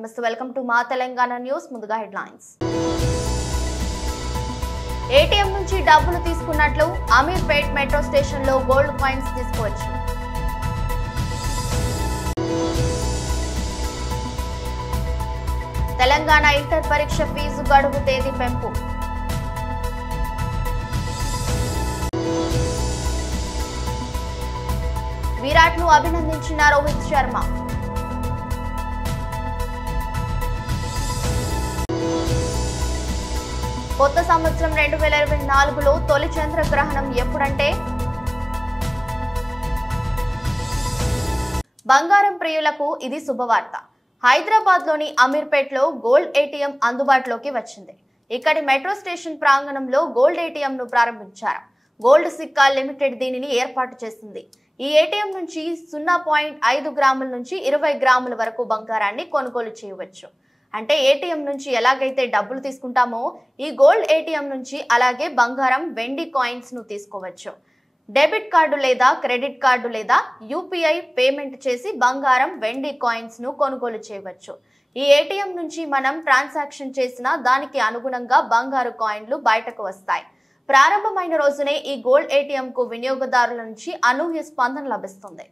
నమస్తే welcome to మా Telangana news. ముందుగా హెడ్లైన్స్. ఏటీఎం నుంచి డబ్బులు తీసుకున్నట్లు అమీర్పేట్ మెట్రో స్టేషన్ లో గోల్డ్ కాయిన్స్ తీసుకోవచ్చు. తెలంగాణ ఇంటర్ పరీక్ష ఫీజు గడువు తేదీ పెంపు. విరాట్ ను అభినందించిన రోహిత్ శర్మ. కొత్త సంవత్సరం 2024లో తొలి చంద్రగ్రహణం ఎప్పుడంటే బంగారం ప్రియులకు ఇది శుభవార్త. హైదరాబాద్ లోని అమీర్పేట్ లో గోల్డ్ ఏటీఎం అందుబాటులోకి వచ్చింది. ఇక్కడి మెట్రో స్టేషన్ ప్రాంగణంలో గోల్డ్ ఏటీఎం ను ప్రారంభించారు. గోల్డ్ సిక్కా లిమిటెడ్ దీనిని ఏర్పాటు చేసింది. ఈ ఏటీఎం నుంచి 0.5 గ్రాముల నుంచి 20 గ్రాముల వరకు బంగారాన్ని కొనుగోలు చేయవచ్చు. అంటే ఏటీఎం నుంచి ఎలాగైతే డబ్బులు తీసుకుంటామో ఈ గోల్డ్ ఏటీఎం నుంచి అలాగే బంగారం, వెండి కాయిన్స్ ను తీసుకోవచ్చు. డెబిట్ కార్డు లేదా క్రెడిట్ కార్డు లేదా యూపీఐ పేమెంట్ చేసి బంగారం, వెండి కాయిన్స్ ను కొనుగోలు చేయవచ్చు. ఈ ఏటీఎం నుంచి మనం ట్రాన్సాక్షన్ చేసిన దానికి అనుగుణంగా బంగారు కాయిన్లు బయటకు వస్తాయి. ప్రారంభమైన రోజునే ఈ గోల్డ్ ఏటీఎం కు వినియోగదారుల నుంచి అనూహ్య స్పందన లభిస్తుంది.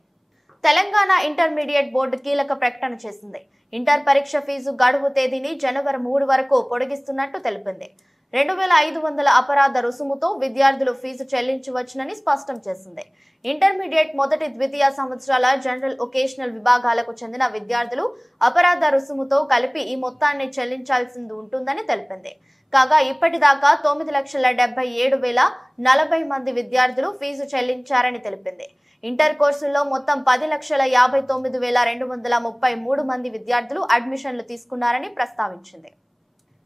తెలంగాణ ఇంటర్మీడియట్ బోర్డు కీలక ప్రకటన చేసింది. ఇంటర్ పరీక్ష ఫీజు గడువు తేదీని జనవరి 3 వరకు పొడిగిస్తున్నట్టు తెలిపింది. 2500 అపరాధ రుసుముతో విద్యార్థులు ఫీజు చెల్లించవచ్చునని స్పష్టం చేసింది. ఇంటర్మీడియట్ మొదటి, ద్వితీయ సంవత్సరాల జనరల్, వొకేషనల్ విభాగాలకు చెందిన విద్యార్థులు అపరాధ రుసుముతో కలిపి ఈ మొత్తాన్ని చెల్లించాల్సి ఉంటుందని తెలిపింది. కాగా ఇప్పటిదాకా 9,77,040 మంది విద్యార్థులు ఫీజు చెల్లించారని తెలిపింది. ఇంటర్ కోర్సుల్లో మొత్తం 10,59,233 మంది విద్యార్థులు అడ్మిషన్లు తీసుకున్నారని ప్రస్తావించింది.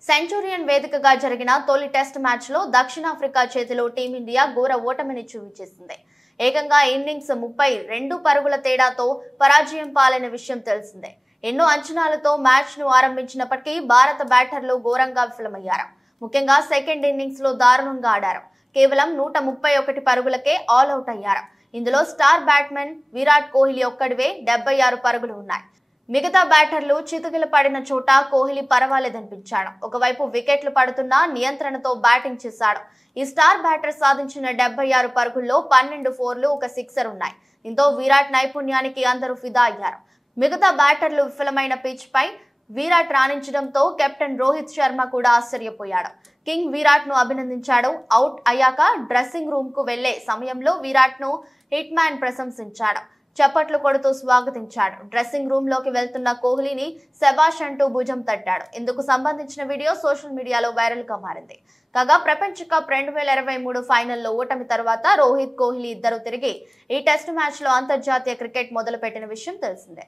సెంచురియన్ వేదికగా జరిగిన తొలి టెస్ట్ మ్యాచ్ లో దక్షిణాఫ్రికా చేతిలో టీమిండియా ఘోర ఓటమిని చూపించేసింది. ఏకంగా ఇన్నింగ్స్ 32 పరుగుల తేడాతో పరాజయం పాలైన విషయం తెలిసిందే. ఎన్నో అంచనాలతో మ్యాచ్ ను ఆరంభించినప్పటికీ భారత బ్యాటర్లు ఘోరంగా విఫలమయ్యారు. ముఖ్యంగా సెకండ్ ఇన్నింగ్స్ లో దారుణంగా ఆడారు. కేవలం 131 పరుగులకే ఆల్అౌట్ అయ్యారు. ఇందులో స్టార్ బ్యాట్స్మెన్ విరాట్ కోహ్లీ ఒక్కడివే 76 పరుగులు ఉన్నాయి. మిగతా బ్యాటర్లు చితుకిల పడిన చోట కోహ్లీ పర్వాలేదనిపించాడు. ఒకవైపు వికెట్లు పడుతున్నా నియంత్రణతో బ్యాటింగ్ చేశాడు. ఈ స్టార్ బ్యాటర్ సాధించిన 76 పరుగుల్లో 12 ఫోర్లు, ఒక సిక్సర్ ఉన్నాయి. దీంతో విరాట్ నైపుణ్యానికి అందరూ ఫిదా అయ్యారు. మిగతా బ్యాటర్లు విఫలమైన పిచ్ పై విరాట్ రాణించడంతో కెప్టెన్ రోహిత్ శర్మ కూడా ఆశ్చర్యపోయాడు. కింగ్ విరాట్ ను అభినందించాడు. అవుట్ అయ్యాక డ్రెస్సింగ్ రూమ్ కు వెళ్లే సమయంలో విరాట్ ను హిట్ మ్యాన్ ప్రశంసించాడు. చప్పట్లు కొడుతూ స్వాగతించాడు. డ్రెస్సింగ్ రూమ్ లోకి వెళ్తున్న కోహ్లీని శబాష్ అంటూ భుజం తట్టాడు. ఇందుకు సంబంధించిన వీడియో సోషల్ మీడియాలో వైరల్ గా మారింది. కాగా ప్రపంచ కప్ 2023 ఫైనల్లో ఓటమి తర్వాత రోహిత్, కోహ్లీ ఇద్దరు తిరిగి ఈ టెస్ట్ మ్యాచ్ లో అంతర్జాతీయ క్రికెట్ మొదలుపెట్టిన విషయం తెలిసిందే.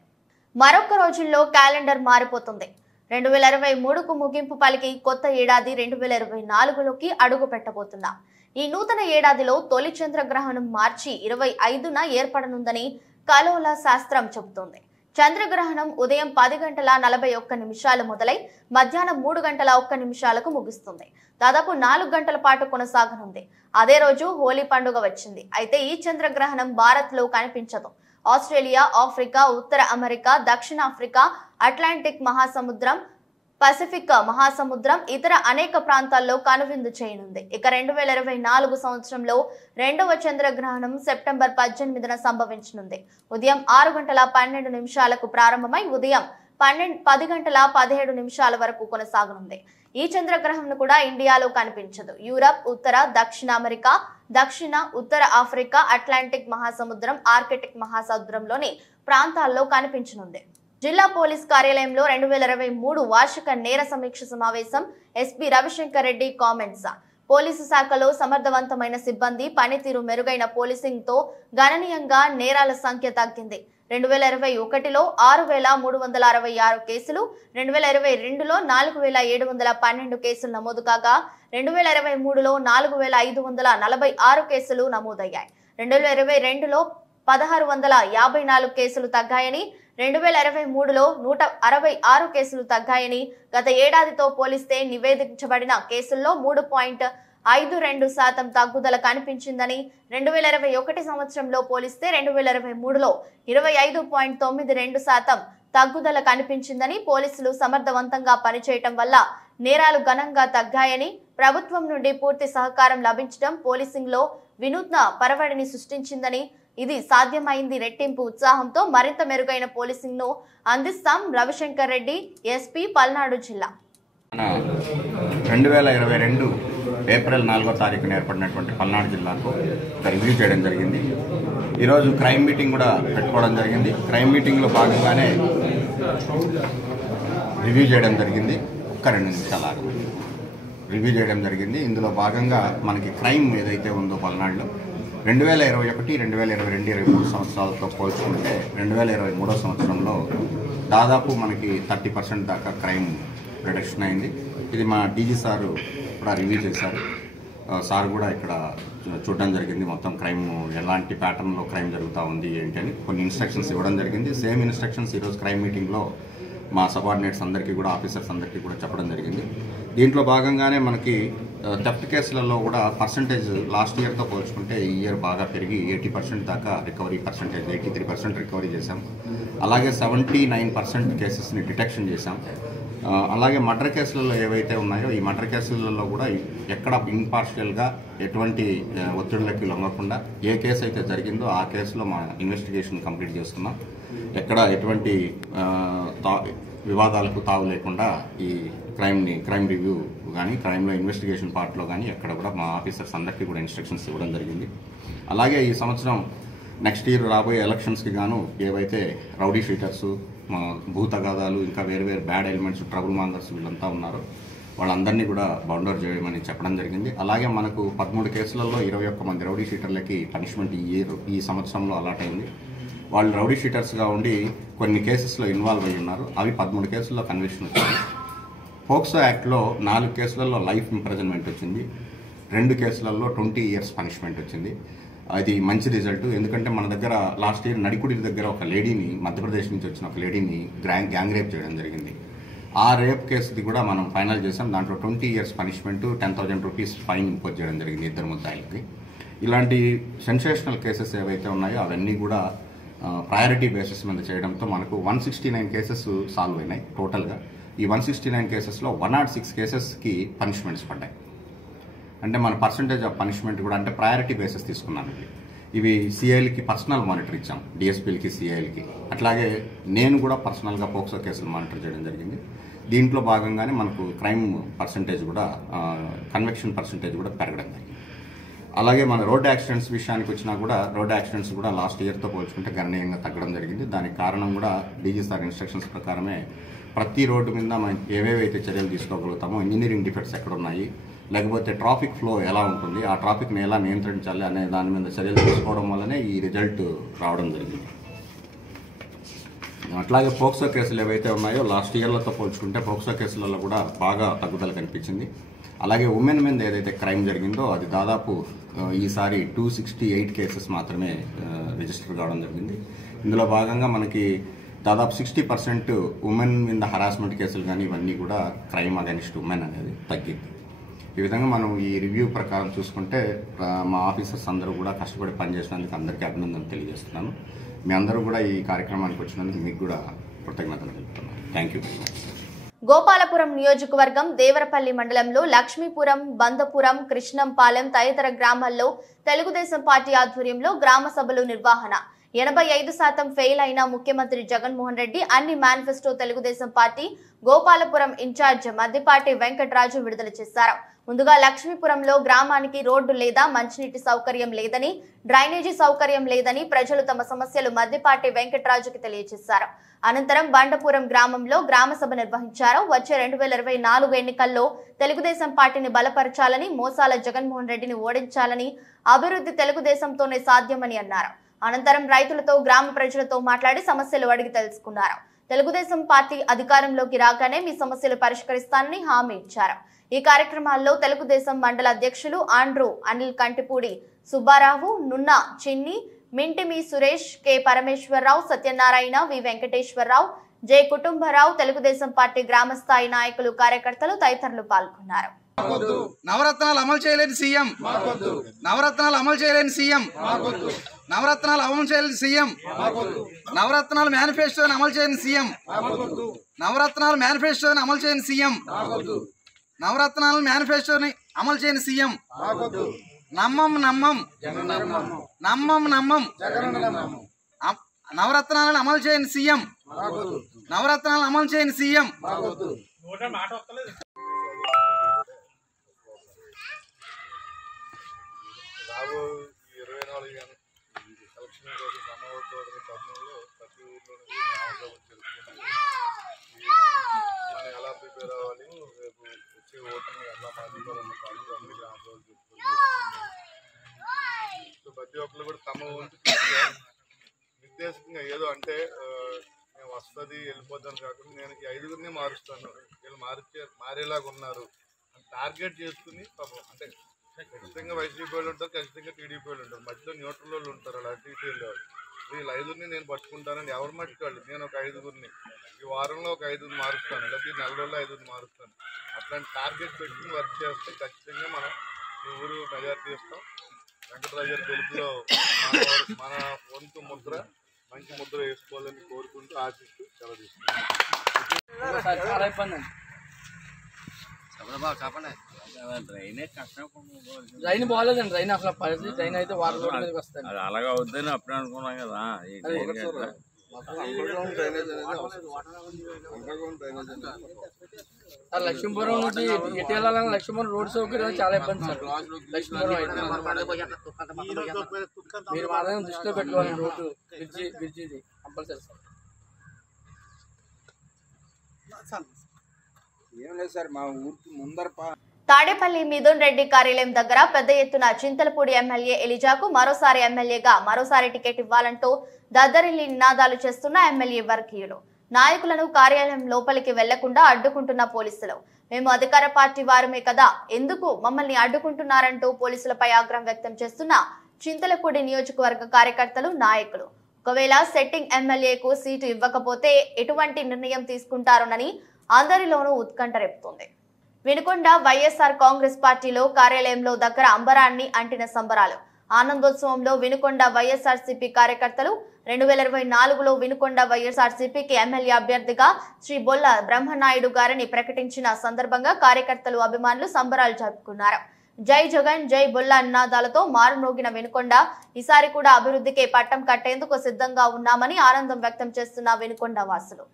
మరొక రోజుల్లో క్యాలెండర్ మారిపోతుంది. 2023కు ముగింపు పలికి కొత్త ఏడాది 2024లోకి అడుగు పెట్టబోతున్నాం. ఈ నూతన ఏడాదిలో తొలి చంద్రగ్రహణం మార్చి 25న ఏర్పడనుందని ఖగోళ శాస్త్రం చెబుతోంది. చంద్రగ్రహణం ఉదయం 10:41 మొదలై మధ్యాహ్నం 3:01 ముగుస్తుంది. దాదాపు 4 గంటల పాటు కొనసాగనుంది. అదే రోజు హోలీ పండుగ వచ్చింది. అయితే ఈ చంద్రగ్రహణం భారత్ లో కనిపించదు. ఆస్ట్రేలియా, ఆఫ్రికా, ఉత్తర అమెరికా, దక్షిణాఫ్రికా, అట్లాంటిక్ మహాసముద్రం, పసిఫిక్ మహాసముద్రం, ఇతర అనేక ప్రాంతాల్లో కనువిందు చేయనుంది. ఇక 2024 సంవత్సరంలో రెండవ చంద్రగ్రహణం సెప్టెంబర్ 18న సంభవించనుంది. ఉదయం 6:12 ప్రారంభమై ఉదయం 10:17 వరకు కొనసాగనుంది. ఈ చంద్రగ్రహణం కూడా ఇండియాలో కనిపించదు. యూరప్, ఉత్తర, దక్షిణ అమెరికా, దక్షిణ, ఉత్తర ఆఫ్రికా, అట్లాంటిక్ మహాసముద్రం, ఆర్కిటిక్ మహాసముద్రంలోని ప్రాంతాల్లో కనిపించనుంది. జిల్లా పోలీస్ కార్యాలయంలో 2023 వార్షిక నేర సమీక్ష సమావేశం. SP Ravishankar Reddy comments. Police శాఖలో సమర్థవంతమైన సిబ్బంది పనితీరు, మెరుగైన పోలీసింగ్ తో గణనీయంగా నేరాల సంఖ్య తగ్గింది. 2021లో 6,366 కేసులు, 2022లో 4,712 కేసులు నమోదు కాగా 2023లో 4,546 కేసులు నమోదయ్యాయి. 2022లో 1,654 కేసులు తగ్గాయని, 2023లో 166 కేసులు తగ్గాయని, గత ఏడాదితో పోలిస్తే నివేదించబడిన కేసుల్లో 3.52% తగ్గుదల కనిపించిందని, 2021 సంవత్సరంలో పోలిస్తే 2023లో 25.92% తగ్గుదల కనిపించిందని, పోలీసులు సమర్థవంతంగా పనిచేయటం వల్ల నేరాలు ఘనంగా తగ్గాయని, ప్రభుత్వం నుండి పూర్తి సహకారం లభించడం పోలీసింగ్ లో వినూత్న పరవడిని సృష్టించిందని, ఇది సాధ్యమైంది రెట్టింపు ఉత్సాహంతో మరింత మెరుగైన పోలీసింగ్ ను అందిస్తాం. రవిశంకర్ రెడ్డి, ఎస్పీ, పల్నాడు జిల్లా. 2022 ఏప్రిల్ 4వ తారీఖున ఏర్పడినటువంటి పల్నాడు జిల్లాకు రివ్యూ చేయడం జరిగింది. ఈరోజు క్రైమ్ మీటింగ్ కూడా పెట్టుకోవడం జరిగింది. క్రైమ్ మీటింగ్లో భాగంగానే రివ్యూ చేయడం జరిగింది. ఒక్క 2 నిమిషాలు ఆగండి. రివ్యూ చేయడం జరిగింది. ఇందులో భాగంగా మనకి క్రైమ్ ఏదైతే ఉందో పల్నాడులో 2021, 2022, 23 సంవత్సరాలతో పోల్చుకుంటే 2023 సంవత్సరంలో దాదాపు మనకి 30% దాకా క్రైమ్ రిడక్షన్ అయింది. ఇది మా డీజీ సారు కూడా రివ్యూ చేశారు. సార్ కూడా ఇక్కడ చూడడం జరిగింది. మొత్తం క్రైమ్ ఎలాంటి ప్యాటర్న్లో క్రైమ్ జరుగుతూ ఉంది ఏంటి అని కొన్ని ఇన్స్ట్రక్షన్స్ ఇవ్వడం జరిగింది. సేమ్ ఇన్స్ట్రక్షన్స్ ఈరోజు క్రైమ్ మీటింగ్లో మా సబార్డినేట్స్ అందరికీ కూడా, ఆఫీసర్స్ అందరికీ కూడా చెప్పడం జరిగింది. దీంట్లో భాగంగానే మనకి థెఫ్ట్ కేసులలో కూడా పర్సంటేజ్ లాస్ట్ ఇయర్తో పోల్చుకుంటే ఈ ఇయర్ బాగా పెరిగి 80% దాకా రికవరీ పర్సంటేజ్, 83% రికవరీ చేశాం. అలాగే 79% కేసెస్ని డిటెక్షన్ చేశాం. అలాగే మర్డర్ కేసులలో ఏవైతే ఉన్నాయో ఈ మర్డర్ కేసులలో కూడా ఎక్కడ ఇంపార్షియల్గా ఎటువంటి ఒత్తిడులకి లొంగకుండా ఏ కేసు అయితే జరిగిందో ఆ కేసులో మా ఇన్వెస్టిగేషన్ కంప్లీట్ చేస్తున్నాం. ఎక్కడ ఎటువంటి వివాదాలకు తావు లేకుండా ఈ క్రైమ్ రివ్యూ కానీ క్రైమ్లో ఇన్వెస్టిగేషన్ పార్ట్లో కానీ ఎక్కడ కూడా మా ఆఫీసర్స్ అందరికీ కూడా ఇన్స్ట్రక్షన్స్ ఇవ్వడం జరిగింది. అలాగే ఈ సంవత్సరం నెక్స్ట్ ఇయర్ రాబోయే ఎలక్షన్స్కి గాను ఏవైతే రౌడీ షీటర్సు, భూతగాదాలు, ఇంకా వేరు వేరు బ్యాడ్ ఎలిమెంట్స్, ట్రబుల్ మాంగర్స్ వీళ్ళంతా ఉన్నారో వాళ్ళందరినీ కూడా బౌండర్ చేయమని చెప్పడం జరిగింది. అలాగే మనకు 13 కేసులలో 21 మంది రౌడీ షీటర్లకి పనిష్మెంట్ ఈ సంవత్సరంలో అలాట్ అయింది. వాళ్ళు రౌడీ షీటర్స్గా ఉండి కొన్ని కేసెస్లో ఇన్వాల్వ్ అయ్యి ఉన్నారు. అవి 13 కేసుల్లో కన్విక్షన్ వచ్చింది. పోక్సో యాక్ట్లో 4 కేసులలో లైఫ్ ఇంప్రిజన్మెంట్ వచ్చింది. 2 కేసులలో 20 years పనిష్మెంట్ వచ్చింది. అది మంచి రిజల్ట్. ఎందుకంటే మన దగ్గర లాస్ట్ ఇయర్ నడికుడి దగ్గర ఒక లేడీని, మధ్యప్రదేశ్ నుంచి వచ్చిన ఒక లేడీని గ్యాంగ్ రేప్ చేయడం జరిగింది. ఆ రేప్ కేసుది కూడా మనం ఫైనల్ చేసాం. దాంట్లో 20 years punishment, 10,000 rupees fine impose చేయడం జరిగింది 2 ముద్దాయిలకి. ఇలాంటి సెన్సేషనల్ కేసెస్ ఏవైతే ఉన్నాయో అవన్నీ కూడా ప్రయారిటీ బేసిస్ మీద చేయడంతో మనకు 169 కేసెస్ సాల్వ్ అయినాయి టోటల్గా. ఈ 169 కేసెస్లో 106 కేసెస్కి పనిష్మెంట్స్ పడ్డాయి. అంటే మన పర్సంటేజ్ ఆఫ్ పనిష్మెంట్ కూడా అంటే ప్రయారిటీ బేసిస్ తీసుకున్నాను. ఇవి సిఐలకి పర్సనల్ మానిటర్ ఇచ్చాం, డిఎస్పీలకి, సిఐలకి. అట్లాగే నేను కూడా పర్సనల్గా పోక్సో కేసులు మానిటర్ చేయడం జరిగింది. దీంట్లో భాగంగానే మనకు క్రైమ్ పర్సంటేజ్ కూడా, కన్విక్షన్ పర్సంటేజ్ కూడా పెరగడం జరిగింది. అలాగే మన రోడ్ యాక్సిడెంట్స్ విషయానికి వచ్చినా కూడా రోడ్ యాక్సిడెంట్స్ కూడా లాస్ట్ ఇయర్తో పోల్చుకుంటే గణనీయంగా తగ్గడం జరిగింది. దానికి కారణం కూడా డీజీ సార్ ఇన్స్ట్రక్షన్స్ ప్రకారమే ప్రతి రోడ్డు మీద మనం ఏవేవైతే చర్యలు తీసుకోగలుగుతామో, ఇంజనీరింగ్ డిఫెక్ట్స్ ఎక్కడున్నాయి, లేకపోతే ట్రాఫిక్ ఫ్లో ఎలా ఉంటుంది, ఆ ట్రాఫిక్ని ఎలా నియంత్రించాలి అనే దాని మీద చర్యలు తీసుకోవడం వల్లనే ఈ రిజల్ట్ రావడం జరిగింది. అట్లాగే పోక్సో కేసులు ఏవైతే ఉన్నాయో లాస్ట్ ఇయర్లతో పోల్చుకుంటే పోక్సో కేసులలో కూడా బాగా తగ్గుదల కనిపించింది. అలాగే ఉమెన్ మీద ఏదైతే క్రైమ్ జరిగిందో అది దాదాపు ఈసారి 268 కేసెస్ మాత్రమే రిజిస్టర్ కావడం జరిగింది. ఇందులో భాగంగా మనకి దాదాపు 60% ఉమెన్ మీద హరాస్మెంట్ కేసులు కానీ ఇవన్నీ కూడా క్రైమ్ అగైన్స్ట్ ఉమెన్ అనేది తగ్గింది. ఈ విధంగా మనం ఈ రివ్యూ ప్రకారం చూసుకుంటే మా ఆఫీసర్స్ అందరూ కూడా కష్టపడి పనిచేసినందుకు అందరికీ అభినందనలు తెలియజేస్తున్నాను. మీ అందరూ కూడా ఈ కార్యక్రమానికి వచ్చినందుకు మీకు కూడా కృతజ్ఞతలు తెలుపుతున్నాను. Thank you. గోపాలపురం నియోజకవర్గం దేవరపల్లి మండలంలో లక్ష్మీపురం, బందపురం, కృష్ణంపాలెం తదితర గ్రామాల్లో తెలుగుదేశం పార్టీ ఆధ్వర్యంలో గ్రామ సభలు నిర్వహణ. 85% ఫెయిల్ అయిన ముఖ్యమంత్రి జగన్మోహన్ రెడ్డి అన్ని manifesto Telugudesam party Gopalapuram incharge Maddipati Venkataraju విడుదల చేశారు. ముందుగా లక్ష్మీపురంలో గ్రామానికి రోడ్డు లేదా మంచినీటి సౌకర్యం లేదని, డ్రైనేజీ సౌకర్యం లేదని ప్రజలు తమ సమస్యలు మద్దిపాటి వెంకటరాజుకి తెలియజేశారు. అనంతరం బండపురం గ్రామంలో గ్రామ సభ నిర్వహించారు. వచ్చే 2024 ఎన్నికల్లో తెలుగుదేశం పార్టీని బలపరచాలని, మోసాల జగన్మోహన్ రెడ్డిని ఓడించాలని, అభివృద్ధి తెలుగుదేశంతోనే సాధ్యమని అన్నారు. అనంతరం రైతులతో, గ్రామ ప్రజలతో మాట్లాడి సమస్యలు అడిగి తెలుసుకున్నారు. తెలుగుదేశం పార్టీ అధికారంలోకి రాగానే మీ సమస్యలు పరిష్కరిస్తానని హామీ ఇచ్చారు. ఈ కార్యక్రమాల్లో తెలుగుదేశం మండల అధ్యక్షులు ఆండ్రూ, అనిల్ కంటిపూడి, సుబ్బారావు, నున్నా చిన్ని, మింటిమి సురేష్, కె పరమేశ్వరరావు, సత్యనారాయణ, వి వెంకటేశ్వరరావు, జె కుటుంబరావు, తెలుగుదేశం పార్టీ గ్రామస్థాయి నాయకులు, కార్యకర్తలు తదితరులు పాల్గొన్నారు. నవరత్నాలు అమలు చేయలేని సీఎం, నవరత్నాలు అమలు చేయలేని సీఎం, నవరత్నాలు అమలు చేయలేని సీఎం, నవరత్నాలు మేనిఫెస్టోని అమలు చేయని సీఎం, నవరత్నాలు మేనిఫెస్టోని అమలు చేయని సీఎం, నవరత్నాలు మేనిఫెస్టోని అమలు చేయని సీఎం, నమ్మం నమ్మం నమ్మం నమ్మం నవరత్నాలను అమలు చేయని సీఎం, నవరత్నాలను అమలు చేయని సీఎం. రాబో 24 ఎలక్షన్ కోసం సమవుతున్న తరుణంలో ప్రతి ఊర్లోని గ్రామసభ జరుగుతుంది. మనం ఎలా ప్రిపేర్ అవ్వాలి, రేపు వచ్చే ఓటుని ఎలా మార్చుకోవాలన్న పనులు అన్ని గ్రామసభలు చెప్పుకుంటున్నాం. సో ప్రతి ఒక్కరు కూడా తమ వంతు నిర్దేశంగా ఏదో అంటే మేము వస్తుంది వెళ్ళిపోతాను కాకుండా నేను ఈ 5గురిని మారుస్తాను, వీళ్ళు మారేలాగా ఉన్నారు అని టార్గెట్ చేసుకుని పాపం అంటే ఖచ్చితంగా వైసీపీ వాళ్ళు ఉంటారు, ఖచ్చితంగా టీడీపీ వాళ్ళు ఉంటారు, మధ్యలో న్యూట్రల్ వాళ్ళు ఉంటారు. అలా అటు ఇటు వెళ్ళేవాళ్ళు. వీళ్ళు 5గురిని నేను పట్టుకుంటానని ఎవరు మట్టుకోవాలి. నేను ఒక 5గురిని ఈ వారంలో ఒక 5గురిని మారుస్తాను, లేకపోతే ఈ 4 రోజుల్లో 5గురిని మారుస్తాను. అట్లాంటి టార్గెట్ పెట్టుకుని వర్క్ చేస్తే ఖచ్చితంగా మనం ఈ ఊరు మెజార్టీ ఇస్తాం. వెంకటరాజు గారి గెలుపులో మన వంతు ముద్ర మంచి ముద్ర వేసుకోవాలని కోరుకుంటూ ఆశిస్తూ సెలవు తీసుకుంటాం. రైన్ బాగాలేదండి. రైన్ అసలు పరిస్థితి రైన్ అయితే వారం రోజుల మీదకి వస్తాయి. అది అలాగా వద్దని అప్పుడే అనుకున్నాం కదా. లక్ష్మీపురం నుంచి ఎటు వెళ్ళాలని లక్ష్మీపురం రోడ్ సౌకర్యం చాలా ఇబ్బంది సార్. లక్ష్మీపురం అయితే మీరు మాత్రం దృష్టిలో పెట్టుకోవాలి. రోడ్డు బ్రిడ్జిది కంపల్సరీ సార్. ఏం లేదు సార్, మా ఊరికి ముందర తాడేపల్లి మిథున్ రెడ్డి కార్యాలయం దగ్గర పెద్ద ఎత్తున చింతలపూడి ఎమ్మెల్యే ఎలిజాకు మరోసారి ఎమ్మెల్యేగా మరోసారి టికెట్ ఇవ్వాలంటూ దద్దరిల్లి నినాదాలు చేస్తున్న ఎమ్మెల్యే వర్గీయులు. నాయకులను కార్యాలయం లోపలికి వెళ్లకుండా అడ్డుకుంటున్న పోలీసులు. మేము అధికార పార్టీ వారమే కదా, ఎందుకు మమ్మల్ని అడ్డుకుంటున్నారంటూ పోలీసులపై ఆగ్రహం వ్యక్తం చేస్తున్న చింతలపూడి నియోజకవర్గ కార్యకర్తలు, నాయకులు. ఒకవేళ సెట్టింగ్ ఎమ్మెల్యేకు సీటు ఇవ్వకపోతే ఎటువంటి నిర్ణయం తీసుకుంటారోనని అందరిలోనూ ఉత్కంఠ రేపుతోంది. వినుకొండ వైఎస్ఆర్ కాంగ్రెస్ పార్టీలో కార్యాలయంలో దగ్గర అంబరాన్ని అంటిన సంబరాలు. ఆనందోత్సవంలో వినుకొండ వైఎస్ఆర్సీపీ కార్యకర్తలు 2024లో వినుకొండ వైఎస్ఆర్సీపీకి ఎమ్మెల్యే అభ్యర్థిగా శ్రీ బొల్ల బ్రహ్మనాయుడు గారిని ప్రకటించిన సందర్భంగా కార్యకర్తలు, అభిమానులు సంబరాలు జరుపుకున్నారు. జై జగన్ జై బొల్ల నినాదాలతో మారుమోగిన వినుకొండ ఈసారి కూడా అభివృద్ధికి పట్టం కట్టేందుకు సిద్ధంగా ఉన్నామని ఆనందం వ్యక్తం చేస్తున్న వినుకొండ వాసులు.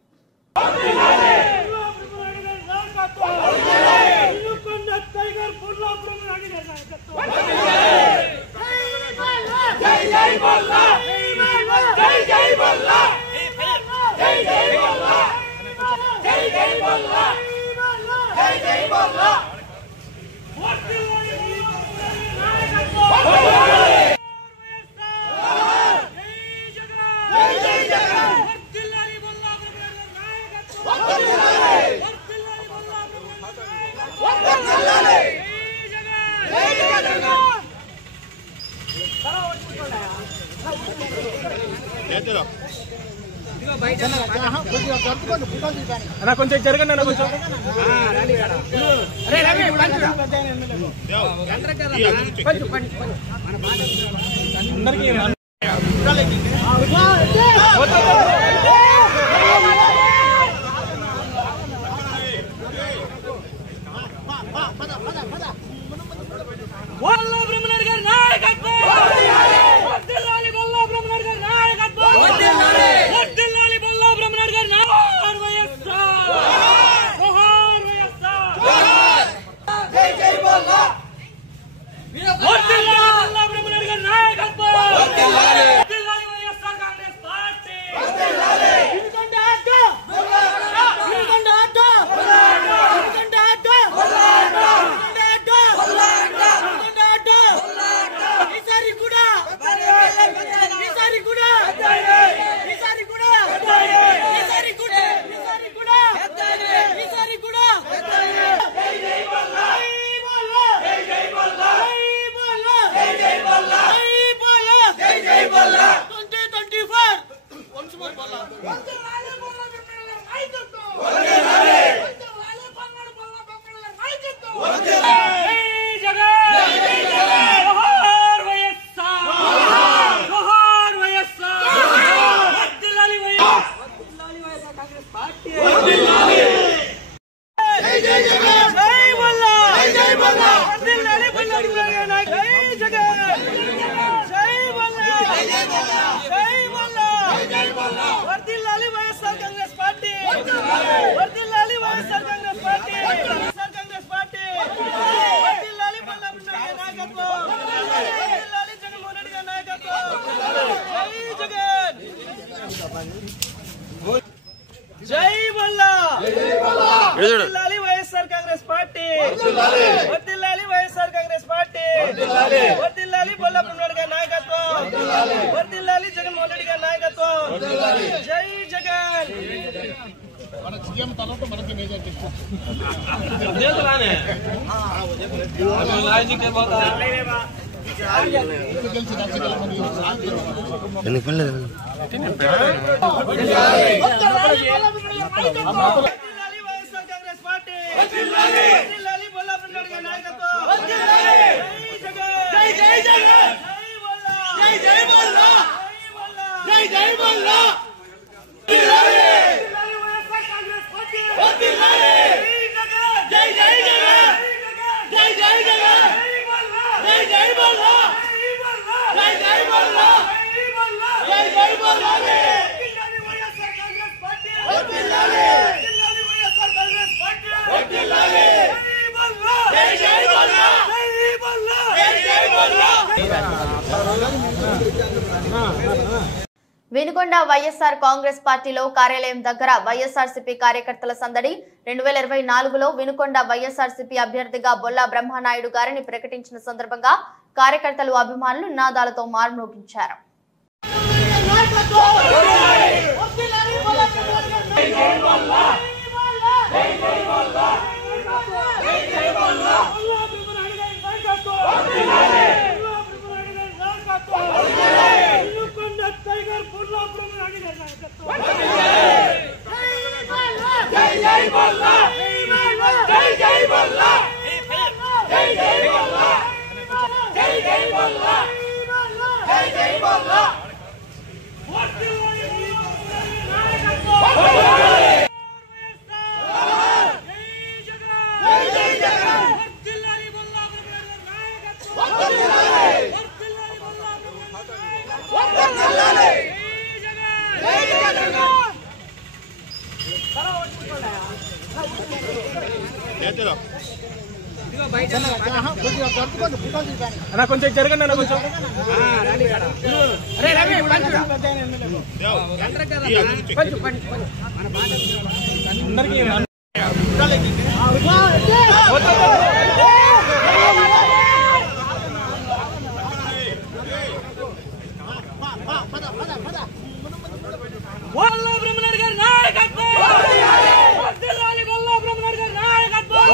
కొంచెం జరగండి అన్న, కొంచెం పార్టీ జై మల్లా వర్ధిల్లాలి వైఎస్ఆర్ కాంగ్రెస్ పార్టీ వర్ధిల్లాలి వైఎస్ఆర్ కాంగ్రెస్ పార్టీ వర్ధిల్లాలి బొల్లా బ్రహ్మనాయుడు గారి నాయకత్వం వర్ధిల్లాలి జగన్మోహన్ రెడ్డి గారి నాయకత్వం జై జగన్ మన సీఎం తర్వాత మనకి మేజర్ కాంగ్రెస్ పార్టీ బొల్లా బ్రహ్మనాయుడు గారి నాయకత్వం జై జై జగన్ జై జై బొల్లా జై జై బొల్లా జై జై జగన్ జై జై జగన్ జై జై బొల్లా జై జై బొల్లా జై జై బొల్లా వైఎస్ఆర్ కాంగ్రెస్ పార్టీ వైఎస్ఆర్ కాంగ్రెస్ పార్టీ జై జై బొల్లా జై జై బొల్లా వినుకొండ వైఎస్ఆర్ కాంగ్రెస్ పార్టీలో కార్యాలయం దగ్గర వైఎస్ఆర్సీపీ కార్యకర్తల సందడి 2024లో వినుకొండ వైఎస్ఆర్సీపీ అభ్యర్థిగా బొల్లా బ్రహ్మనాయుడు గారిని ప్రకటించిన సందర్భంగా కార్యకర్తలు అభిమానులు నినాదాలతో మార్మోగించారు. కొంచెం జరగండి అన్న కొంచెం బొల్లా బ్రహ్మనాయుడు గారి నాయకత్వం వర్ధిల్లాలి బొల్లా బ్రహ్మనాయుడు గారి నాయకత్వం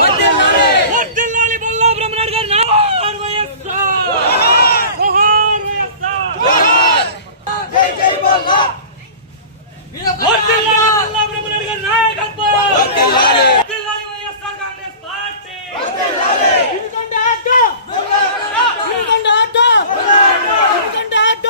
వర్ధిల్లాలి బొల్లా బ్రహ్మనాయుడు గారి నాయకత్వం వైఎస్ఆర్ జోహార్ వైఎస్ఆర్ జై జై బొల్లా వర్ధిల్లాలి బొల్లా బ్రహ్మనాయుడు గారి నాయకత్వం వర్ధిల్లాలి వైఎస్ఆర్ కాంగ్రెస్ పార్టీ వర్ధిల్లాలి వినుకొండ అడ్డ వినుకొండ అడ్డ వినుకొండ అడ్డ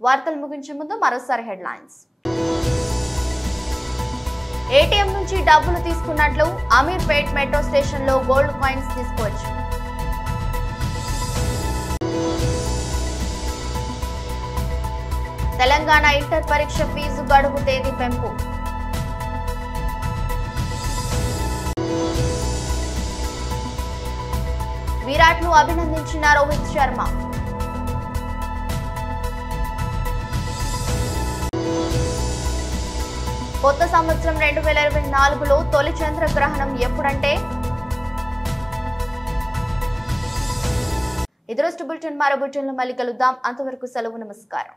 వార్తలు ముగించే ముందు మరోసారి హెడ్లైన్స్. ఏటీఎం నుంచి డబ్బులు తీసుకున్నట్లు అమీర్పేట్ మెట్రో స్టేషన్ లో గోల్డ్ కాయిన్స్ తీసుకోవచ్చు. తెలంగాణ ఇంటర్ పరీక్ష ఫీజు గడువు తేదీ పెంపు. విరాట్ ను అభినందించిన రోహిత్ శర్మ. కొత్త సంవత్సరం 2024లో తొలి చంద్రగ్రహణం ఎప్పుడంటే ఇది రోజు బులెటిన్. మరో బులెటిన్లో మళ్ళీ కలుద్దాం. అంతవరకు సెలవు. నమస్కారం.